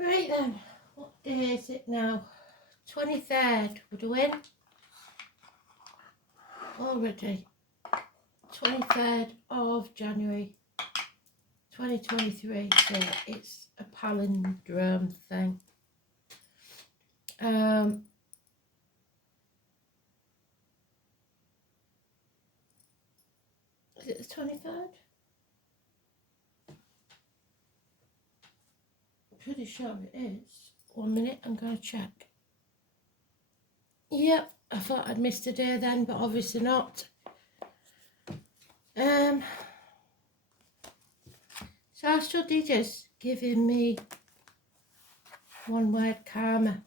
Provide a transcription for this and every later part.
Right then, what day is it now? 23rd, we're doing already. 23rd of January 2023, so it's a palindrome thing. Is it the 23rd? I'm pretty sure it is. 1 minute, I'm going to check. Yep, I thought I'd missed a day then, but obviously not. So Astrology just giving me one word, karma.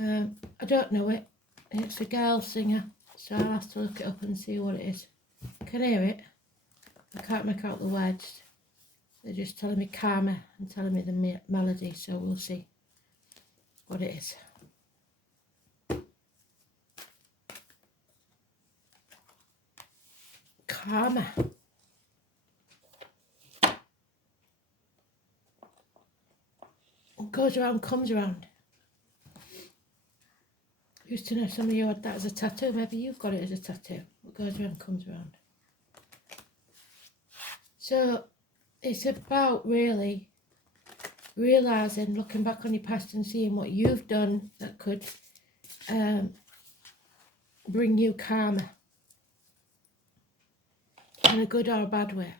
I don't know it. It's a girl singer, so I'll have to look it up and see what it is. I can hear it. I can't make out the words. They're just telling me karma and telling me the melody, so we'll see what it is. Karma. What goes around comes around. Used to know some of you had that as a tattoo. Maybe you've got it as a tattoo. What goes around comes around. So it's about really realising, looking back on your past and seeing what you've done that could bring you karma in a good or a bad way.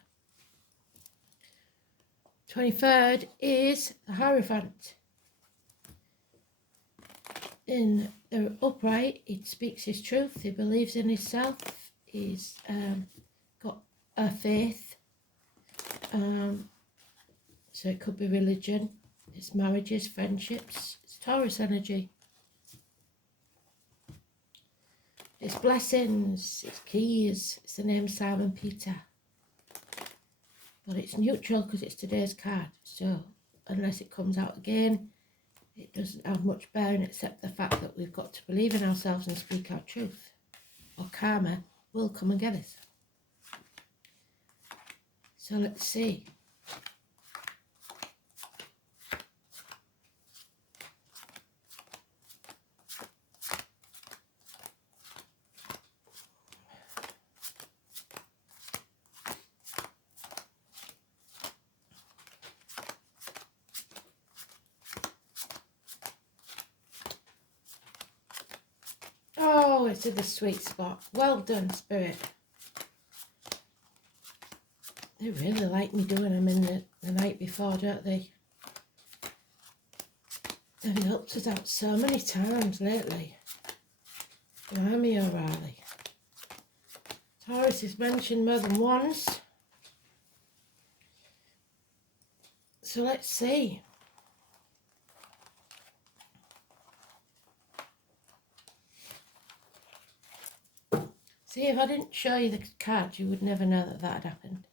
23rd is the Hierophant. In the upright, he speaks his truth, he believes in himself, he's got a faith, so it could be religion, it's marriages, friendships, it's Taurus energy, it's blessings, it's keys, it's the name Simon Peter, but it's neutral because it's today's card, so unless it comes out again, it doesn't have much bearing except the fact that we've got to believe in ourselves and speak our truth, or karma will come and get us. So let's see. Oh, it's in the sweet spot. Well done, Spirit. They really like me doing them in the night before, don't they? They've helped us out so many times lately. Blimey O'Reilly. Taurus is mentioned more than once. So let's see. See, if I didn't show you the card, you would never know that that had happened.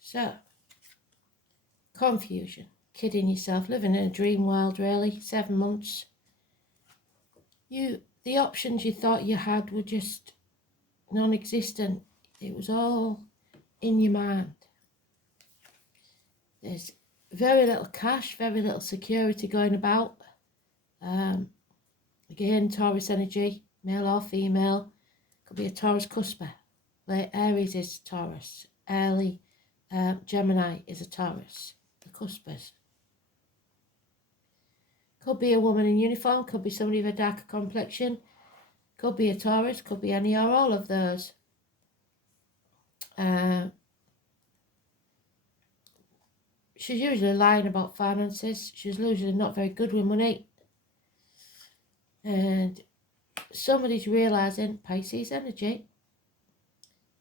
So, confusion, kidding yourself, living in a dream world, really, 7 months. The options you thought you had were just non-existent. It was all in your mind. There's very little cash, very little security going about. Again, Taurus energy, male or female. Could be a Taurus cusper. Where Aries is Taurus. Early Gemini is a Taurus. The cuspers. Could be a woman in uniform. Could be somebody with a darker complexion. Could be a Taurus. Could be any or all of those. She's usually lying about finances. She's usually not very good with money. And somebody's realising, Pisces energy,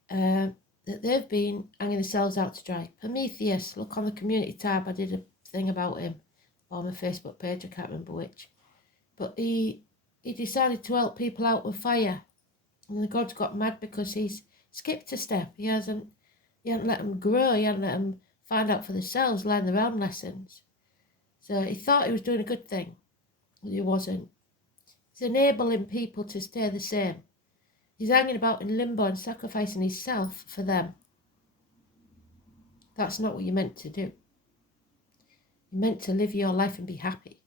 that they've been hanging themselves out to dry. Prometheus, look on the community tab, I did a thing about him on my Facebook page, I can't remember which. But he decided to help people out with fire. And the gods got mad because he's skipped a step. He hadn't let them grow, he hadn't let them find out for themselves, learn their own lessons. So he thought he was doing a good thing, but he wasn't. He's enabling people to stay the same. He's hanging about in limbo and sacrificing himself for them. That's not what you're meant to do. You're meant to live your life and be happy.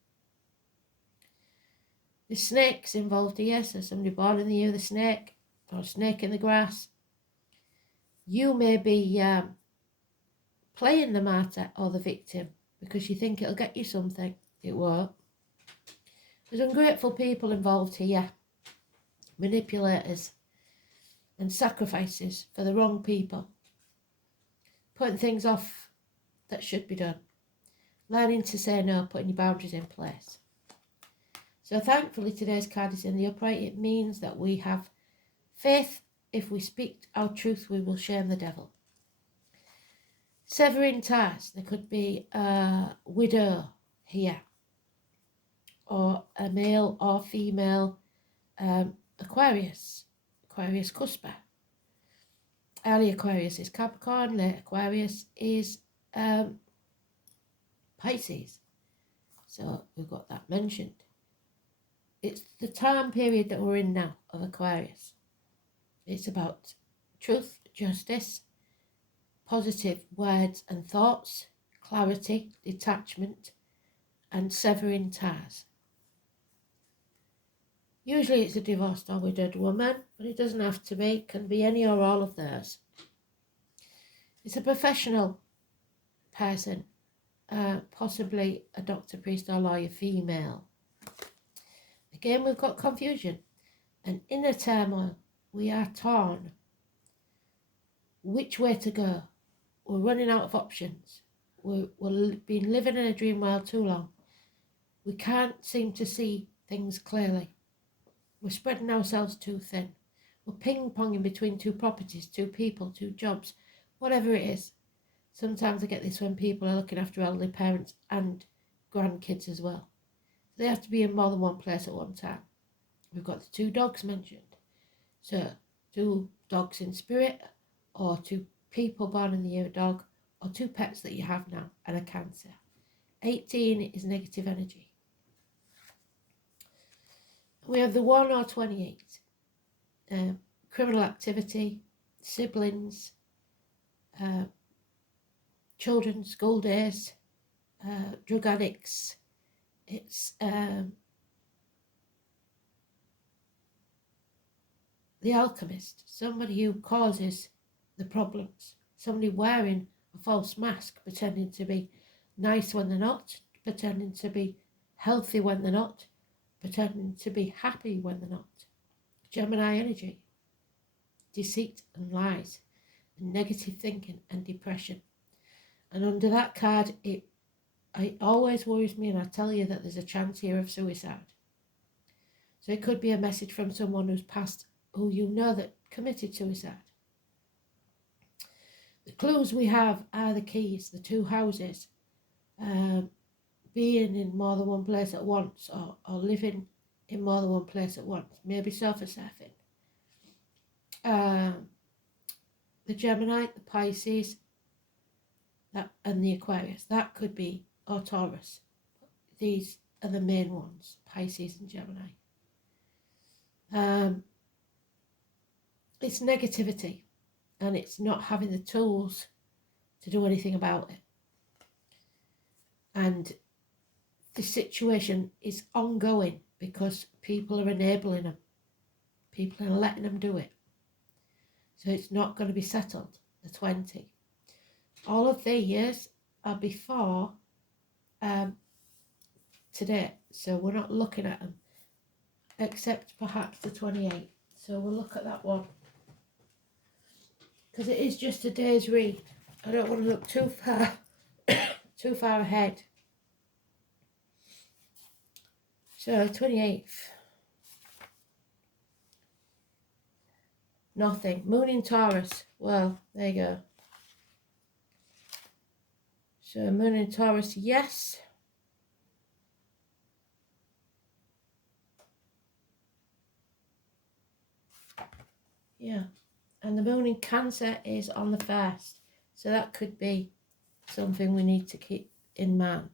The snake's involved here, so somebody born in the year of the snake, or a snake in the grass. You may be playing the martyr or the victim because you think it'll get you something. It won't. There's ungrateful people involved here, manipulators and sacrifices for the wrong people, putting things off that should be done, learning to say no, putting your boundaries in place. So thankfully today's card is in the upright. It means that we have faith. If we speak our truth, we will shame the devil. Severing ties. There could be a widow here, or a male or female Aquarius cusper. Early Aquarius is Capricorn, late Aquarius is Pisces. So we've got that mentioned. It's the time period that we're in now of Aquarius. It's about truth, justice, positive words and thoughts, clarity, detachment, and severing ties. Usually it's a divorced or widowed woman, but it doesn't have to be. It can be any or all of those. It's a professional person, possibly a doctor, priest or lawyer, female. Again, we've got confusion and inner turmoil. We are torn. Which way to go? We're running out of options. We've been living in a dream world too long. We can't seem to see things clearly. We're spreading ourselves too thin. We're ping-ponging between two properties, two people, two jobs, whatever it is. Sometimes I get this when people are looking after elderly parents and grandkids as well. They have to be in more than one place at one time. We've got the two dogs mentioned. So, two dogs in spirit, or two people born in the year of dog, or two pets that you have now, and a Cancer. 18 is negative energy. We have the 1 or 28. Criminal activity, siblings, children, school days, drug addicts. It's the alchemist, somebody who causes the problems, somebody wearing a false mask, pretending to be nice when they're not, pretending to be healthy when they're not, pretending to be happy when they're not. Gemini energy, deceit and lies, and negative thinking and depression. And under that card, it always worries me, and I tell you that there's a chance here of suicide. So it could be a message from someone who's passed, who you know that committed suicide. The clues we have are the keys, the two houses, being in more than one place at once, or living in more than one place at once, maybe sofa surfing. The Gemini, the Pisces, and the Aquarius, that could be, or Taurus. These are the main ones, Pisces and Gemini. It's negativity, and it's not having the tools to do anything about it. And the situation is ongoing because people are enabling them. People are letting them do it. So it's not going to be settled, the 20. All of the years are before today, so we're not looking at them, except perhaps the 28. So we'll look at that one, because it is just a day's read. I don't want to look too far ahead. So 28th. Nothing. Moon in Taurus. Well, there you go. So Moon in Taurus, yes. Yeah. And the Moon in Cancer is on the 1st. So that could be something we need to keep in mind.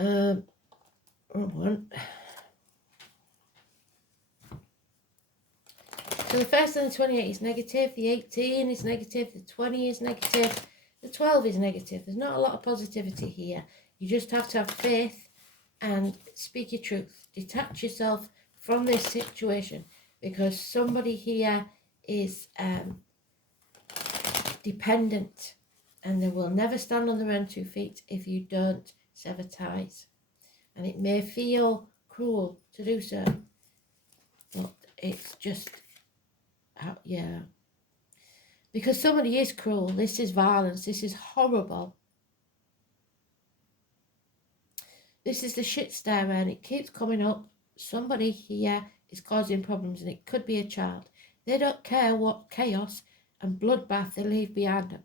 Wrong one. So the 1st and the 28 is negative, the 18 is negative, the 20 is negative, The 12 is negative. There's not a lot of positivity here. You just have to have faith and speak your truth. Detach yourself from this situation, because somebody here is dependent, and they will never stand on their own 2 feet if you don't sever ties. And it may feel cruel to do so, but it's just, yeah. Because somebody is cruel. This is violence. This is horrible. This is the shit stare, and it keeps coming up. Somebody here is causing problems, and it could be a child. They don't care what chaos and bloodbath they leave behind them,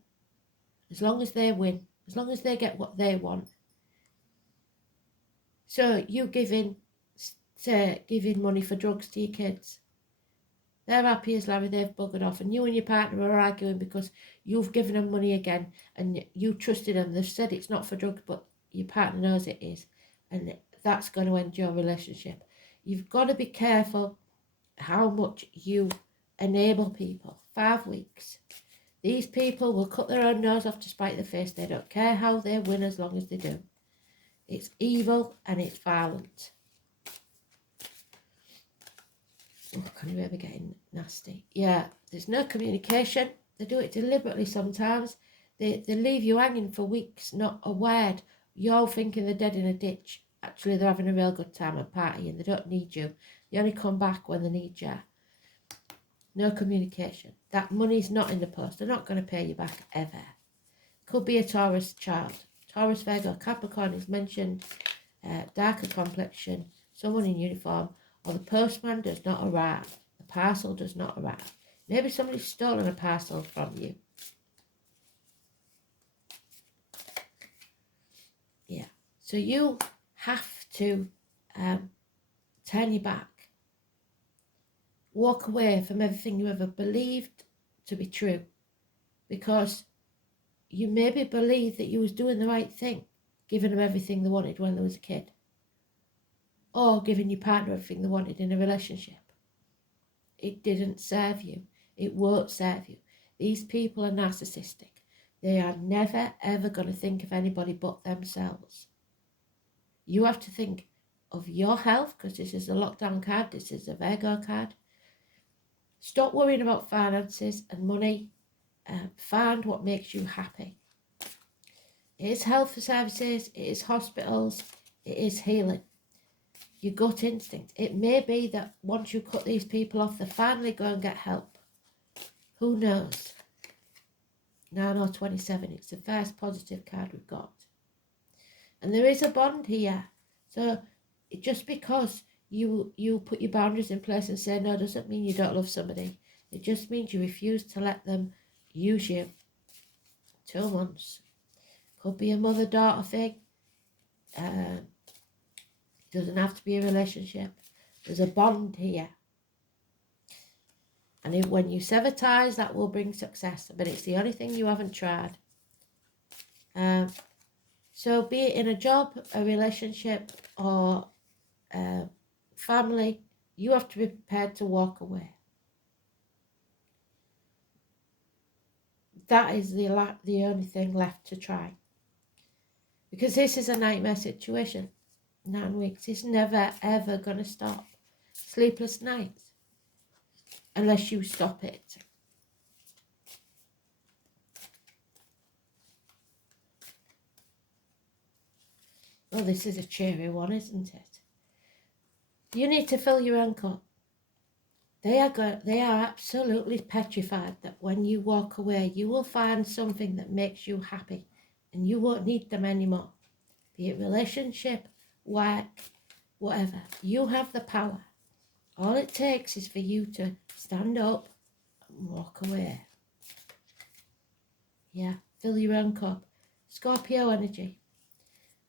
as long as they win, as long as they get what they want. So you giving money for drugs to your kids. They're happy as Larry, they've buggered off, and you and your partner are arguing because you've given them money again, and you trusted them. They've said it's not for drugs, but your partner knows it is, and that's going to end your relationship. You've got to be careful how much you enable people. 5 weeks. These people will cut their own nose off to spite their face. They don't care how they win as long as they do. It's evil and it's violent. Oh, can you ever get nasty? Yeah, there's no communication. They do it deliberately sometimes. They leave you hanging for weeks, not a word. You're thinking they're dead in a ditch. Actually, they're having a real good time at party and they don't need you. They only come back when they need you. No communication. That money's not in the post. They're not going to pay you back ever. Could be a Taurus child. Taurus, Virgo, Capricorn is mentioned. Darker complexion, someone in uniform, or the postman does not arrive. The parcel does not arrive. Maybe somebody's stolen a parcel from you. Yeah. So you have to turn your back. Walk away from everything you ever believed to be true, because you maybe believed that you was doing the right thing, giving them everything they wanted when they was a kid, or giving your partner everything they wanted in a relationship. It didn't serve you. It won't serve you. These people are narcissistic. They are never ever going to think of anybody but themselves. You have to think of your health, because this is a lockdown card, this is a Virgo card. Stop worrying about finances and money. Find what makes you happy. It is health services, it is hospitals, it is healing. Your gut instinct. It may be that once you cut these people off, they finally go and get help. Who knows? 9 or 27, it's the first positive card we've got. And there is a bond here. So just because you put your boundaries in place and say no doesn't mean you don't love somebody. It just means you refuse to let them use you. 2 months. Could be a mother-daughter thing. It doesn't have to be a relationship. There's a bond here. And when you sever ties, that will bring success. But it's the only thing you haven't tried. So be it in a job, a relationship, or family, you have to be prepared to walk away. That is the only thing left to try. Because this is a nightmare situation. 9 weeks. It's never, ever going to stop. Sleepless nights. Unless you stop it. Oh, this is a cheery one, isn't it? You need to fill your own cup. They are absolutely petrified that when you walk away, you will find something that makes you happy and you won't need them anymore. Be it relationship, work, whatever. You have the power. All it takes is for you to stand up and walk away. Yeah, fill your own cup. Scorpio energy.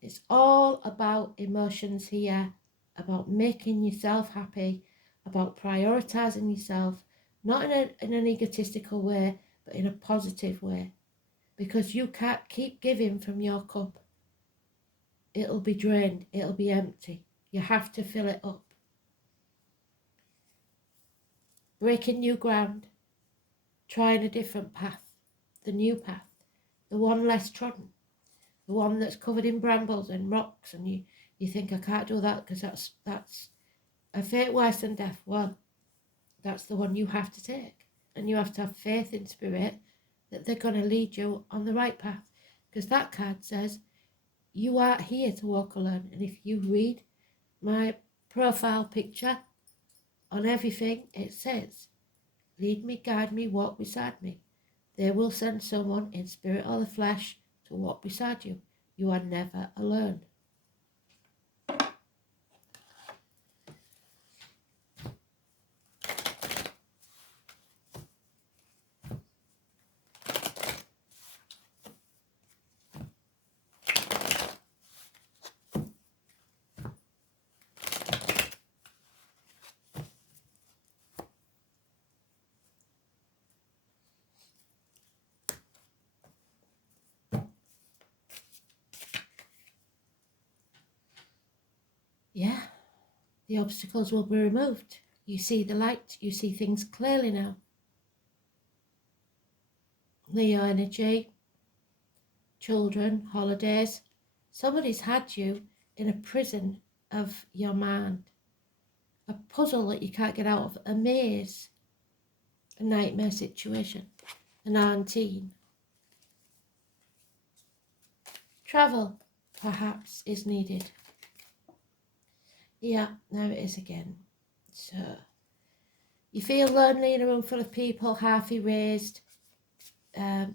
It's all about emotions here, about making yourself happy, about prioritising yourself, not in an egotistical way, but in a positive way. Because you can't keep giving from your cup. It'll be drained, it'll be empty. You have to fill it up. Breaking new ground, trying a different path, the new path. the one less trodden, the one that's covered in brambles and rocks, and you think, I can't do that because that's a fate worse than death. Well, that's the one you have to take, and you have to have faith in spirit that they're going to lead you on the right path, because that card says you are here to walk alone. And if you read my profile picture on everything, it says, lead me, guide me, walk beside me. They will send someone in spirit or the flesh to walk beside you. You are never alone. Yeah, the obstacles will be removed. You see the light, you see things clearly now. Leo energy, children, holidays. Somebody's had you in a prison of your mind, a puzzle that you can't get out of, a maze, a nightmare situation, an auntie. Travel, perhaps, is needed. Yeah, there it is again. So, you feel lonely in a room full of people, half erased. You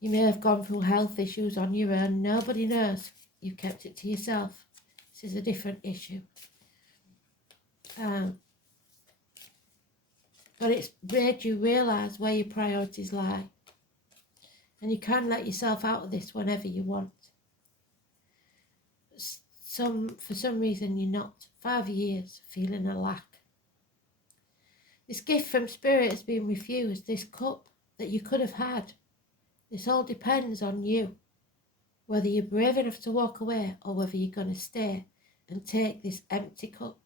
may have gone through health issues on your own. Nobody knows. You've kept it to yourself. This is a different issue. But it's made you realise where your priorities lie. And you can let yourself out of this whenever you want. For some reason you're not. 5 years feeling a lack. This gift from Spirit has been refused. This cup that you could have had. This all depends on you. Whether you're brave enough to walk away or whether you're going to stay and take this empty cup.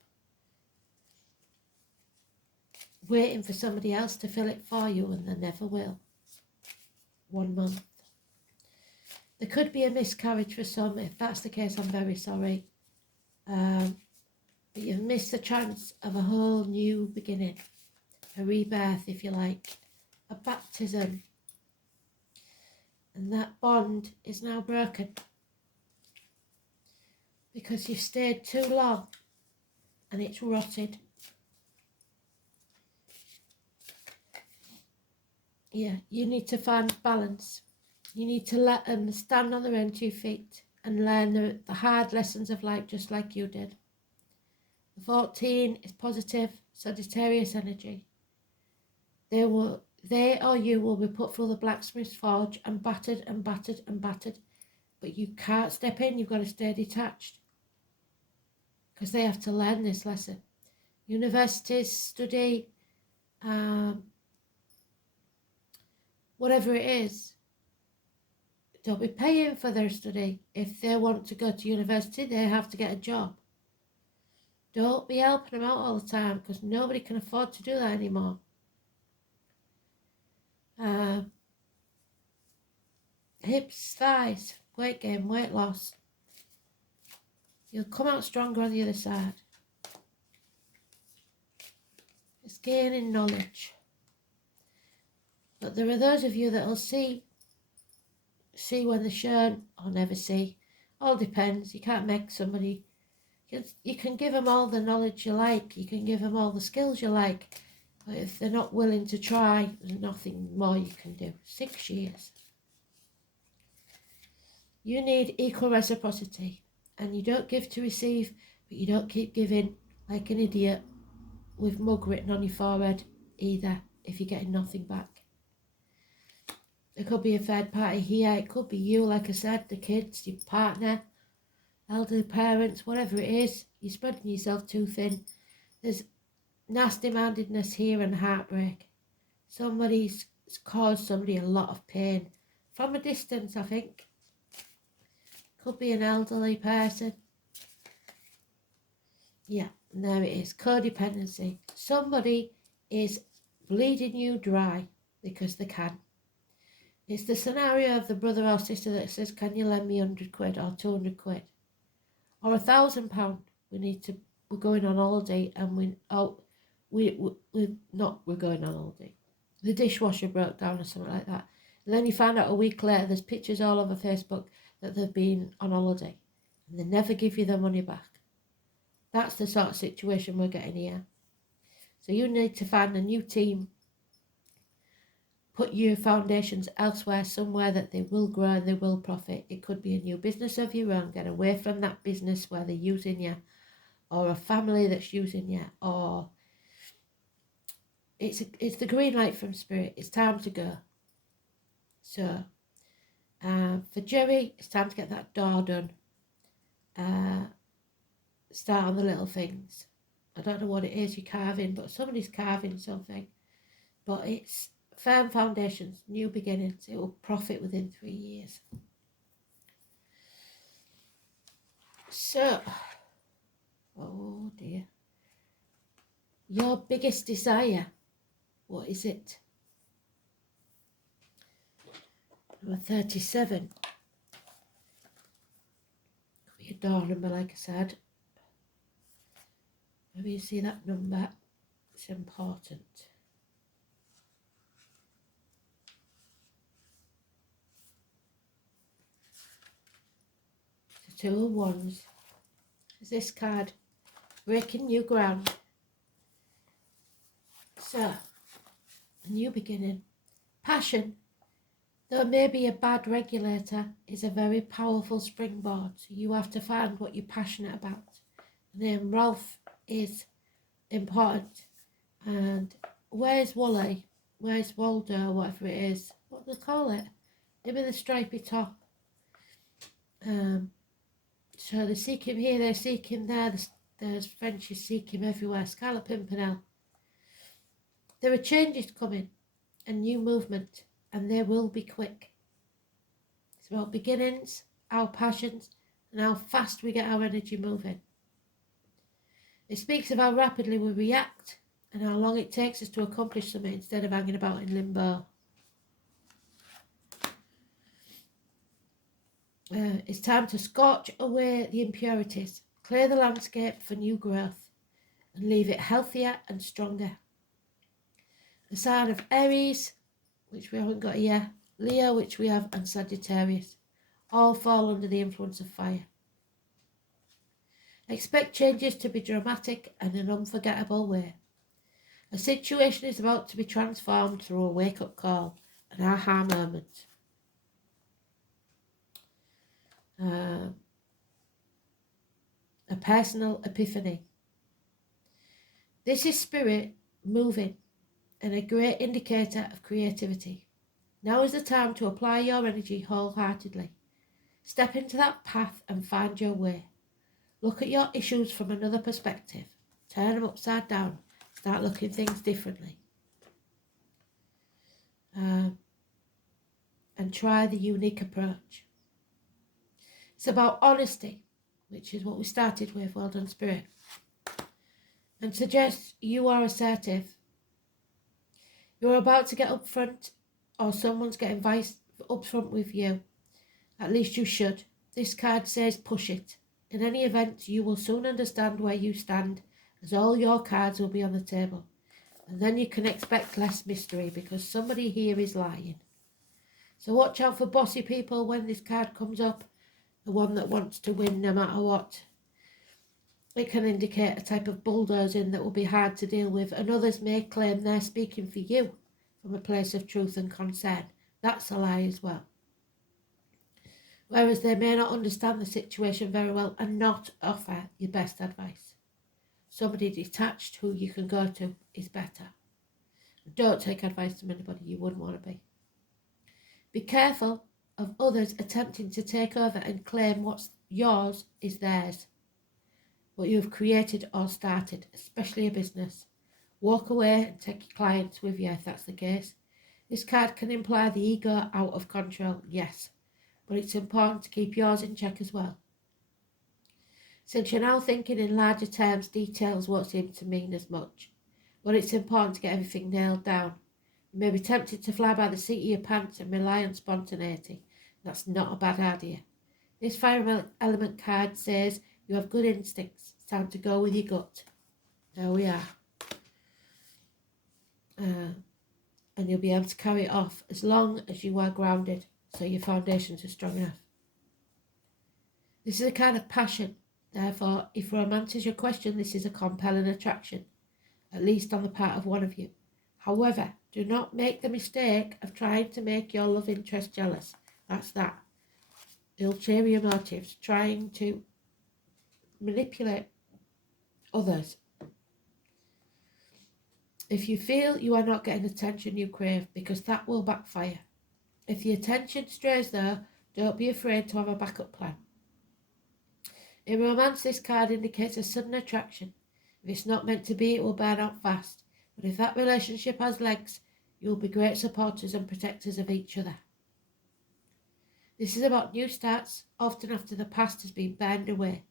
Waiting for somebody else to fill it for you, and they never will. 1 month. There could be a miscarriage for some. If that's the case, I'm very sorry. But you've missed the chance of a whole new beginning. A rebirth, if you like. A baptism. And that bond is now broken. Because you've stayed too long and it's rotted. Yeah, you need to find balance. You need to let them stand on their own 2 feet and learn the hard lessons of life just like you did. The 14 is positive Sagittarius energy. They or you will be put through the blacksmith's forge and battered and battered and battered. But you can't step in, you've got to stay detached. Because they have to learn this lesson. Universities, study, whatever it is, don't be paying for their study. If they want to go to university, they have to get a job. Don't be helping them out all the time, because nobody can afford to do that anymore. Hips, thighs, weight gain, weight loss. You'll come out stronger on the other side. It's gaining knowledge. But there are those of you that will see when they're shown or never see. All depends. You can't make somebody. You can give them all the knowledge you like. You can give them all the skills you like. But if they're not willing to try, there's nothing more you can do. 6 years. You need equal reciprocity. And you don't give to receive, but you don't keep giving like an idiot with mug written on your forehead either, if you're getting nothing back. There could be a third party here. It could be you, like I said, the kids, your partner, elderly parents, whatever it is. You're spreading yourself too thin. There's nasty-mindedness here and heartbreak. Somebody's caused somebody a lot of pain. From a distance, I think. Could be an elderly person. Yeah, and there it is. Codependency. Somebody is bleeding you dry because they can. It's the scenario of the brother or sister that says, can you lend me 100 quid or 200 quid? Or £1,000. We're going on holiday and we're going on holiday. The dishwasher broke down or something like that. And then you find out a week later, there's pictures all over Facebook that they've been on holiday. And they never give you their money back. That's the sort of situation we're getting here. So you need to find a new team. Put your foundations elsewhere, somewhere that they will grow and they will profit. It could be a new business of your own. Get away from that business where they're using you, or a family that's using you, or it's the green light from Spirit. It's time to go. So for Jerry, it's time to get that door done. Start on the little things. I don't know what it is you're carving, but somebody's carving something. But it's firm foundations, new beginnings. It will profit within 3 years. So, oh dear. Your biggest desire, what is it? Number 37. Your door number, like I said. Maybe you see that number. It's important. The 2 of Wands. Is this card? Breaking new ground. So, a new beginning. Passion, though maybe a bad regulator, is a very powerful springboard. So you have to find what you're passionate about. The name Ralph is important. And where's Wally? Where's Waldo? Whatever it is. What do they call it? Maybe the stripy top. So they seek him here, they seek him there. There's Frenchies seek him everywhere. Scarlet Pimpernel. There are changes coming, a new movement, and they will be quick. It's about beginnings, our passions, and how fast we get our energy moving. It speaks of how rapidly we react and how long it takes us to accomplish something instead of hanging about in limbo. It's time to scorch away the impurities, clear the landscape for new growth, and leave it healthier and stronger. The sign of Aries, which we haven't got here, Leo, which we have, and Sagittarius, all fall under the influence of fire. Expect changes to be dramatic and in an unforgettable way. A situation is about to be transformed through a wake-up call, an aha moment. A personal epiphany. This is spirit moving and a great indicator of creativity. Now is the time to apply your energy wholeheartedly. Step into that path and find your way. Look at your issues from another perspective. Turn them upside down. Start looking at things differently. And try the unique approach. It's about honesty, which is what we started with. Well done, Spirit. And suggest you are assertive. You're about to get up front, or someone's getting up front with you. At least you should. This card says push it. In any event, you will soon understand where you stand, as all your cards will be on the table. And then you can expect less mystery, because somebody here is lying. So watch out for bossy people when this card comes up. The one that wants to win no matter what. It can indicate a type of bulldozing that will be hard to deal with, and others may claim they're speaking for you from a place of truth and concern. That's a lie as well. Whereas they may not understand the situation very well and not offer your best advice. Somebody detached who you can go to is better. Don't take advice from anybody you wouldn't want to be. Be careful of others attempting to take over and claim what's yours is theirs. What you have created or started, especially a business. Walk away and take your clients with you if that's the case. This card can imply the ego out of control, yes, but it's important to keep yours in check as well. Since you're now thinking in larger terms, details won't seem to mean as much, but it's important to get everything nailed down. You may be tempted to fly by the seat of your pants and rely on spontaneity. That's not a bad idea. This fire element card says you have good instincts. It's time to go with your gut. There we are. And you'll be able to carry it off as long as you are grounded, so your foundations are strong enough. This is a kind of passion. Therefore, if romance is your question, this is a compelling attraction, at least on the part of one of you. However, do not make the mistake of trying to make your love interest jealous. That's that. Ulterior motives, trying to manipulate others. If you feel you are not getting the attention you crave, because that will backfire. If the attention strays though, don't be afraid to have a backup plan. In romance, this card indicates a sudden attraction. If it's not meant to be, it will burn out fast. But if that relationship has legs, you will be great supporters and protectors of each other. This is about new starts, often after the past has been burned away,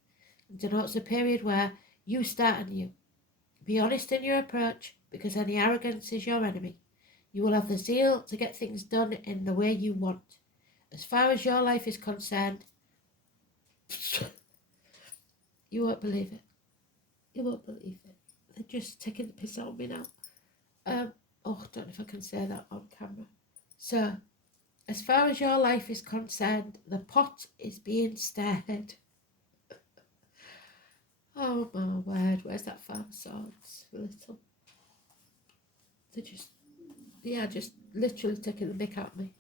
and denotes a period where you start anew. Be honest in your approach, because any arrogance is your enemy. You will have the zeal to get things done in the way you want. As far as your life is concerned, you won't believe it. You won't believe it. They're just taking the piss out of me now. I don't know if I can say that on camera. So, as far as your life is concerned, the pot is being stirred. Oh my word, where's that Five of Swords? Little. They're just literally taking the mick out of me.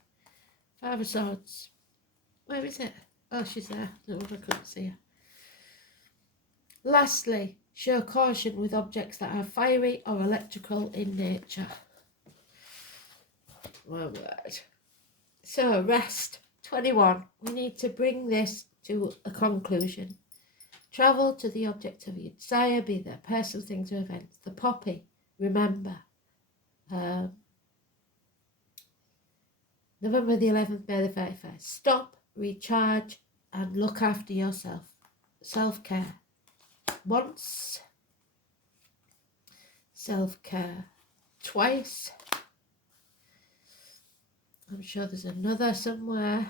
Five of Swords. Where is it? Oh, she's there. No, I couldn't see her. Lastly, show caution with objects that are fiery or electrical in nature. My word. So, rest. 21. We need to bring this to a conclusion. Travel to the object of your desire, be there person, things, or events. The poppy, remember. November the 11th, May the 31st. Stop, recharge, and look after yourself. Self-care. Once. Self-care. Twice. I'm sure there's another somewhere.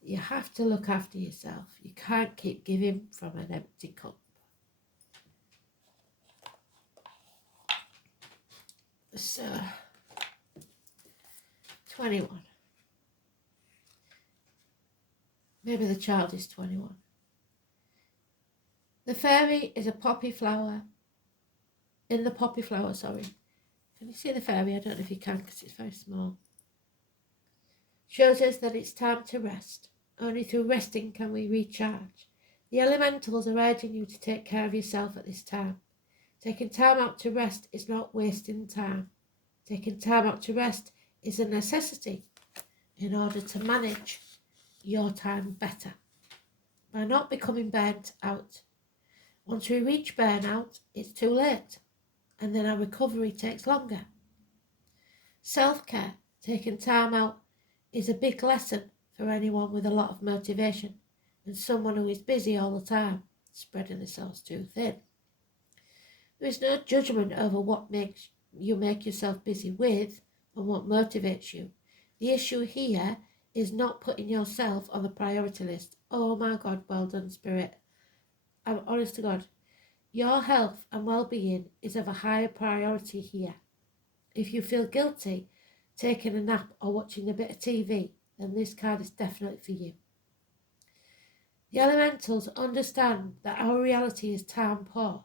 You have to look after yourself. You can't keep giving from an empty cup. So, 21. Maybe the child is 21. The fairy is a poppy flower. In the poppy flower, sorry. Can you see the fairy? I don't know if you can because it's very small. Shows us that it's time to rest. Only through resting can we recharge. The elementals are urging you to take care of yourself at this time. Taking time out to rest is not wasting time. Taking time out to rest is a necessity in order to manage your time better. By not becoming burnt out. Once we reach burnout, it's too late, and then our recovery takes longer. Self-care, taking time out, is a big lesson for anyone with a lot of motivation and someone who is busy all the time, spreading themselves too thin. There is no judgment over what makes you make yourself busy with and what motivates you. The issue here is not putting yourself on the priority list. Oh my God, well done, Spirit. I'm honest to God. Your health and well-being is of a higher priority here. If you feel guilty taking a nap or watching a bit of TV, then this card is definitely for you. The elementals understand that our reality is time poor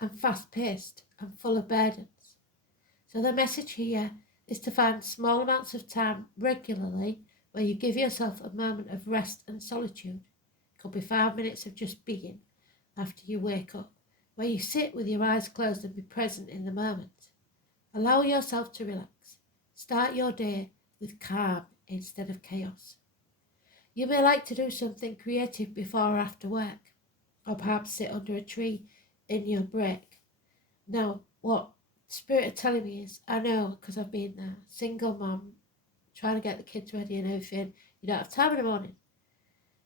and fast-paced and full of burdens. So the message here is to find small amounts of time regularly where you give yourself a moment of rest and solitude. It could be 5 minutes of just being after you wake up, where you sit with your eyes closed and be present in the moment. Allow yourself to relax. Start your day with calm instead of chaos. You may like to do something creative before or after work, or perhaps sit under a tree in your break. Now, what Spirit are telling me is, I know because I've been there, single mum, trying to get the kids ready and everything, you don't have time in the morning.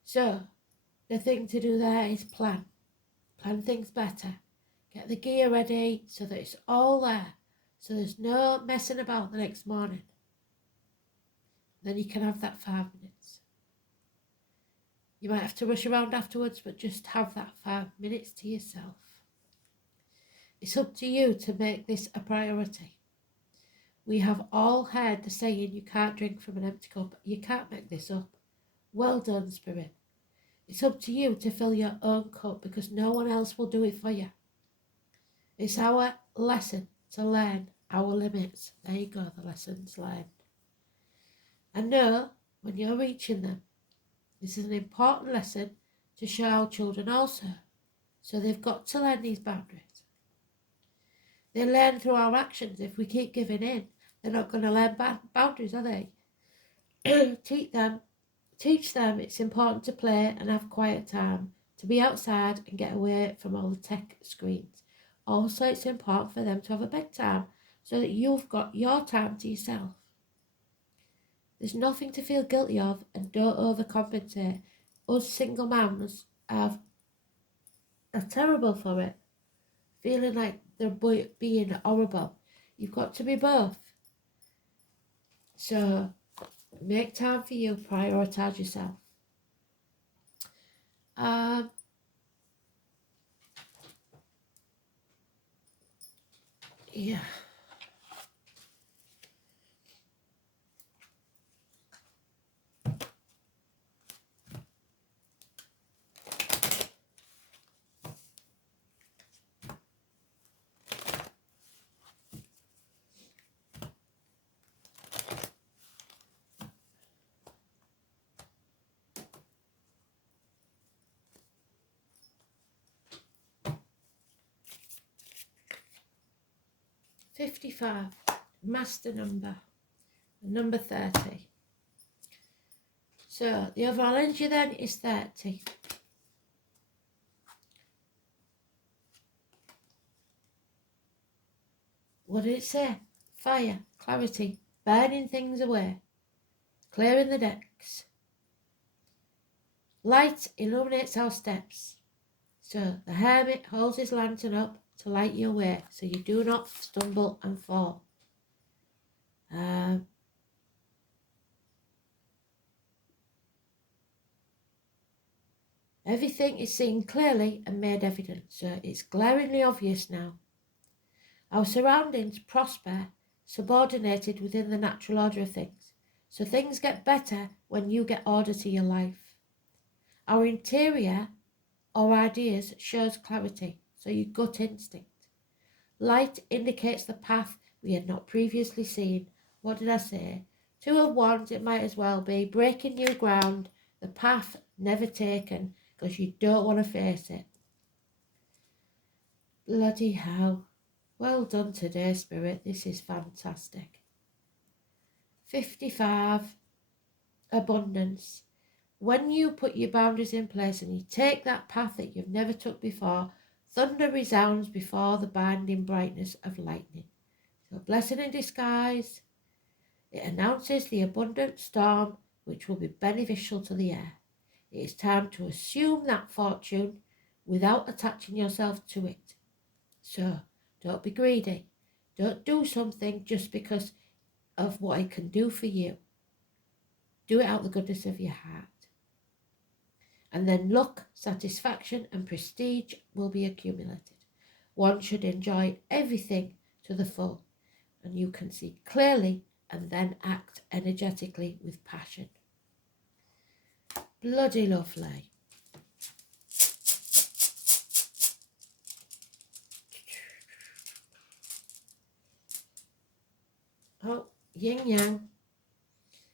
So, the thing to do there is plan things better. Get the gear ready so that it's all there. So there's no messing about the next morning. Then you can have that 5 minutes. You might have to rush around afterwards, but just have that 5 minutes to yourself. It's up to you to make this a priority. We have all heard the saying, you can't drink from an empty cup. You can't make this up. Well done, Spirit. It's up to you to fill your own cup because no one else will do it for you. It's our lesson to learn our limits. There you go, the lessons learned. And know when you're reaching them. This is an important lesson to show our children also. So they've got to learn these boundaries. They learn through our actions. If we keep giving in, they're not going to learn boundaries, are they? Teach them it's important to play and have quiet time, to be outside and get away from all the tech screens. Also, it's important for them to have a bedtime so that you've got your time to yourself. There's nothing to feel guilty of, and don't overcompensate. Us single mums are terrible for it, feeling like they're being horrible. You've got to be both. So make time for you, prioritise yourself. Yeah. 55, master number, number 30. So the overall energy then is 30. What did it say? Fire, clarity, burning things away, clearing the decks. Light illuminates our steps. So the hermit holds his lantern up to light your way so you do not stumble and fall. Everything is seen clearly and made evident, so it's glaringly obvious now. Our surroundings prosper, subordinated within the natural order of things. So things get better when you get order to your life. Our interior or ideas shows clarity, so your gut instinct. Light indicates the path we had not previously seen. What did I say? 2 of Wands, it might as well be. Breaking new ground, the path never taken, because you don't want to face it. Bloody hell. Well done today, Spirit. This is fantastic. 55, abundance. When you put your boundaries in place and you take that path that you've never took before, thunder resounds before the blinding brightness of lightning. So blessing in disguise. It announces the abundant storm which will be beneficial to the air. It is time to assume that fortune without attaching yourself to it. So don't be greedy. Don't do something just because of what it can do for you. Do it out of the goodness of your heart. And then luck, satisfaction and prestige will be accumulated. One should enjoy everything to the full, and you can see clearly and then act energetically with passion. Bloody lovely. Oh, yin yang.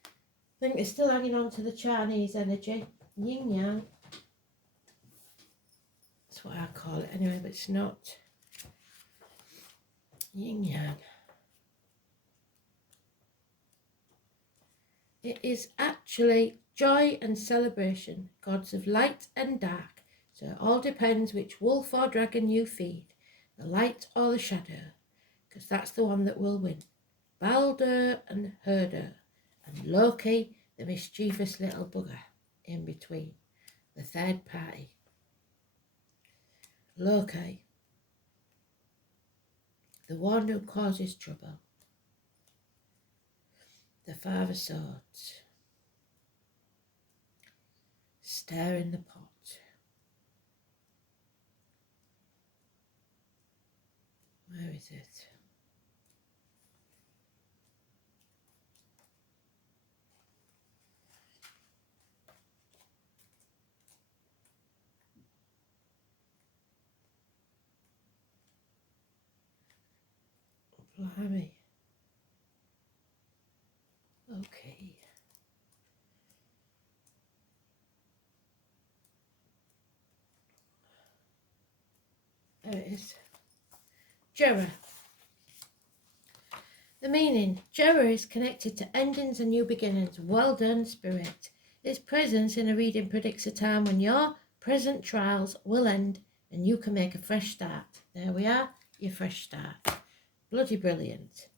I think it's still hanging on to the Chinese energy. Yin yang. That's what I call it anyway, but it's not. Yin yang. It is actually joy and celebration, gods of light and dark. So it all depends which wolf or dragon you feed, the light or the shadow, because that's the one that will win. Balder and Herder, and Loki, the mischievous little bugger in between, the third party. Loki, the one who causes trouble. The Five of Swords. Stirring the pot. Where is it? Blimey. Okay. There it is. Jera. The meaning. Jera is connected to endings and new beginnings. Well done, Spirit. Its presence in a reading predicts a time when your present trials will end and you can make a fresh start. There we are, your fresh start. Bloody brilliant.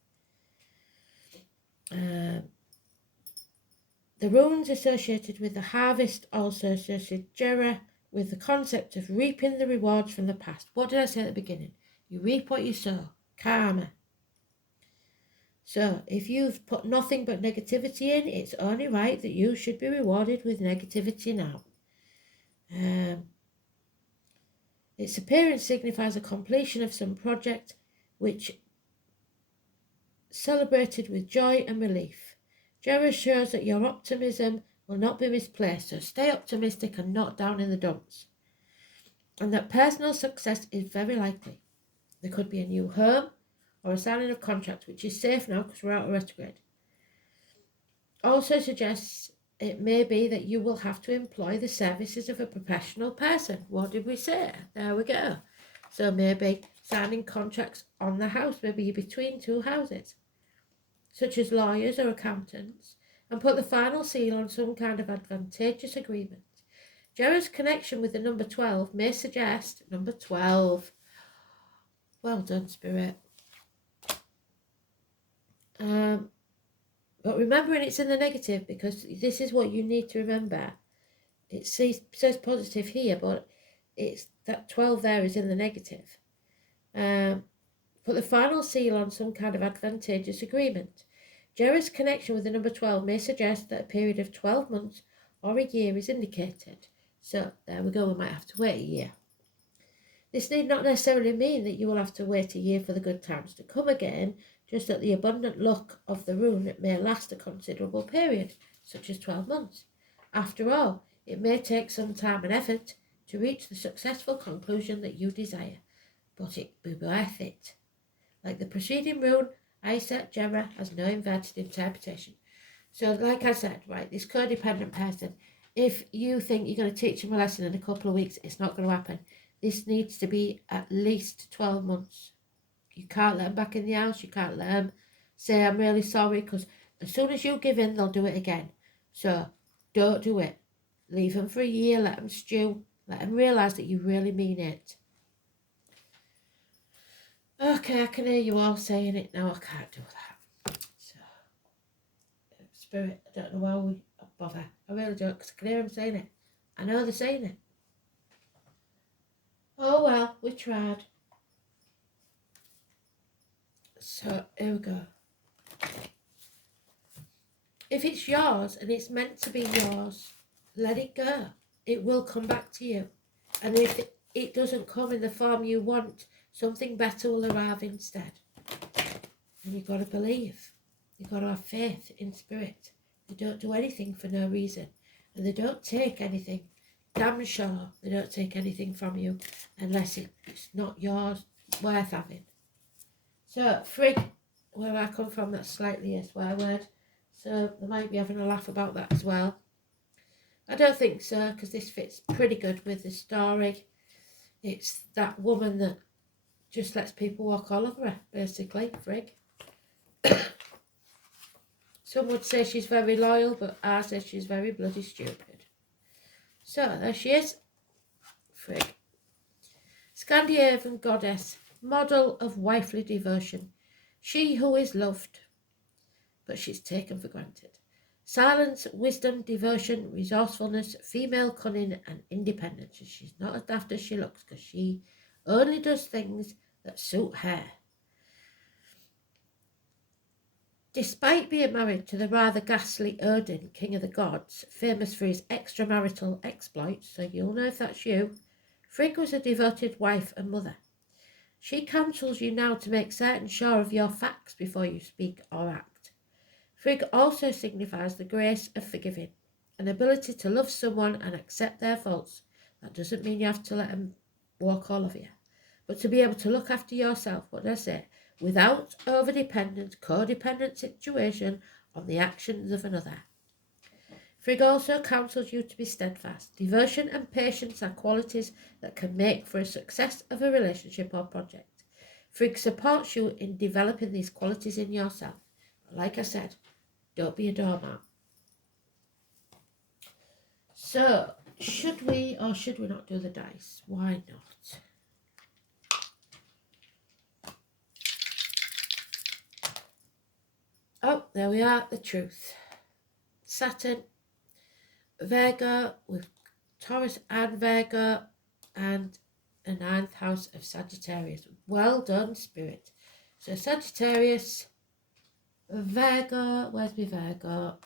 The runes associated with the harvest also associate Jera with the concept of reaping the rewards from the past. What did I say at the beginning? You reap what you sow. Karma. So, if you've put nothing but negativity in, it's only right that you should be rewarded with negativity now. Its appearance signifies a completion of some project which celebrated with joy and relief. Jera shows that your optimism will not be misplaced, so stay optimistic and not down in the dumps. And that personal success is very likely. There could be a new home or a signing of contract, which is safe now because we're out of retrograde. Also suggests it may be that you will have to employ the services of a professional person. What did we say? There we go. So maybe signing contracts on the house, maybe between two houses, such as lawyers or accountants, and put the final seal on some kind of advantageous agreement. Jera's connection with the number 12 may suggest number 12. Well done, Spirit. But remembering it's in the negative, because this is what you need to remember. It says positive here, but it's that 12 there is in the negative. Put the final seal on some kind of advantageous agreement. Jera's connection with the number 12 may suggest that a period of 12 months or a year is indicated. So there we go, we might have to wait a year. This need not necessarily mean that you will have to wait a year for the good times to come again, just that the abundant luck of the rune may last a considerable period, such as 12 months. After all, it may take some time and effort to reach the successful conclusion that you desire, but it will be worth it. Like the preceding rune, Isa Jera has no inverted interpretation. So like I said, right, this codependent person, if you think you're going to teach them a lesson in a couple of weeks, it's not going to happen. This needs to be at least 12 months. You can't let them back in the house. You can't let them say, I'm really sorry, because as soon as you give in, they'll do it again. So don't do it. Leave them for a year. Let them stew. Let them realise that you really mean it. Okay, I can hear you all saying it now. I can't do that. So, Spirit, I don't know why we bother. I really don't, because I can hear them saying it. I know they're saying it. Oh well, we tried. So, here we go. If it's yours and it's meant to be yours, let it go. It will come back to you. And if it doesn't come in the form you want, something better will arrive instead. And you've got to believe. You've got to have faith in Spirit. They don't do anything for no reason. And they don't take anything. Damn sure they don't take anything from you unless it's not yours, worth having. So, frig, where I come from, that's slightly a swear word. So they might be having a laugh about that as well. I don't think so, because this fits pretty good with the story. It's that woman that just lets people walk all over her, basically, frig. Some would say she's very loyal, but I say she's very bloody stupid. So, there she is. Frig. Scandinavian goddess, model of wifely devotion. She who is loved, but she's taken for granted. Silence, wisdom, devotion, resourcefulness, female cunning and independence. She's not as daft as she looks, because she only does things that suit her. Despite being married to the rather ghastly Odin, king of the gods, famous for his extramarital exploits, so you'll know if that's you, Frigg was a devoted wife and mother. She counsels you now to make certain sure of your facts before you speak or act. Frigg also signifies the grace of forgiving, an ability to love someone and accept their faults. That doesn't mean you have to let them walk all over you, but to be able to look after yourself, what did I say, without overdependent, codependent situation on the actions of another. Frigg also counsels you to be steadfast. Devotion and patience are qualities that can make for a success of a relationship or project. Frigg supports you in developing these qualities in yourself. But like I said, don't be a doormat. So, should we or should we not do the dice? Why not? Oh, there we are, the truth. Saturn, Virgo, with Taurus and Virgo, and a 9th house of Sagittarius. Well done, Spirit. So Sagittarius, Virgo, where's my Virgo?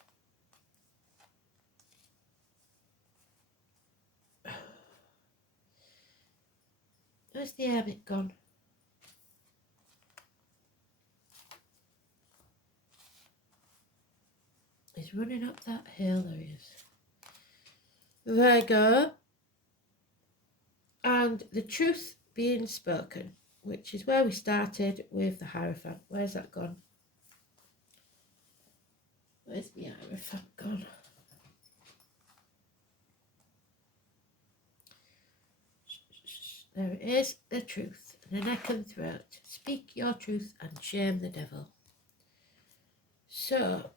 Where's the Hermit gone? He's running up that hill, there he is. Virgo, and the truth being spoken, which is where we started with the Hierophant. Where's that gone? Where's the Hierophant gone? There it is, the truth, and a neck and throat. Speak your truth and shame the devil. So,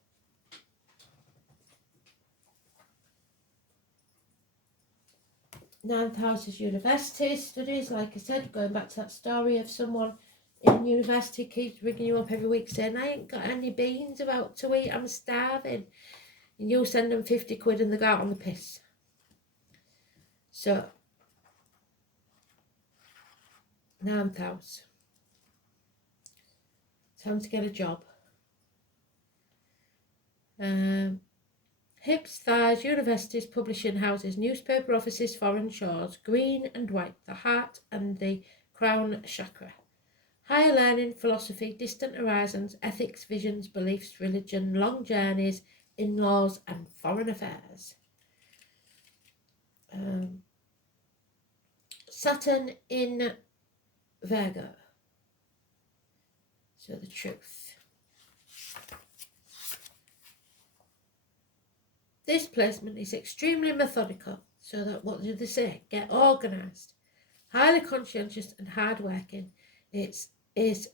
ninth house is university studies. Like I said, going back to that story of someone in university keeps ringing you up every week saying, I ain't got any beans about to eat, I'm starving. And you send them 50 quid and they go out on the piss. So, ninth house. Time to get a job. Hips, thighs, universities, publishing houses, newspaper offices, foreign shores, green and white, the heart and the crown chakra. Higher learning, philosophy, distant horizons, ethics, visions, beliefs, religion, long journeys, in-laws and foreign affairs. Saturn in Virgo. So the truth. This placement is extremely methodical, so that, what do they say? Get organised. Highly conscientious and hard-working. It is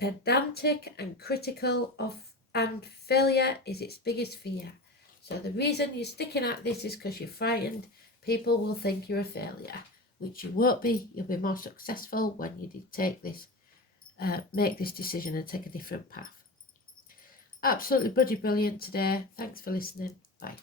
pedantic and critical of, and failure is its biggest fear. So the reason you're sticking at this is because you're frightened. People will think you're a failure, which you won't be. You'll be more successful when you take this, make this decision and take a different path. Absolutely bloody brilliant today. Thanks for listening. Bye.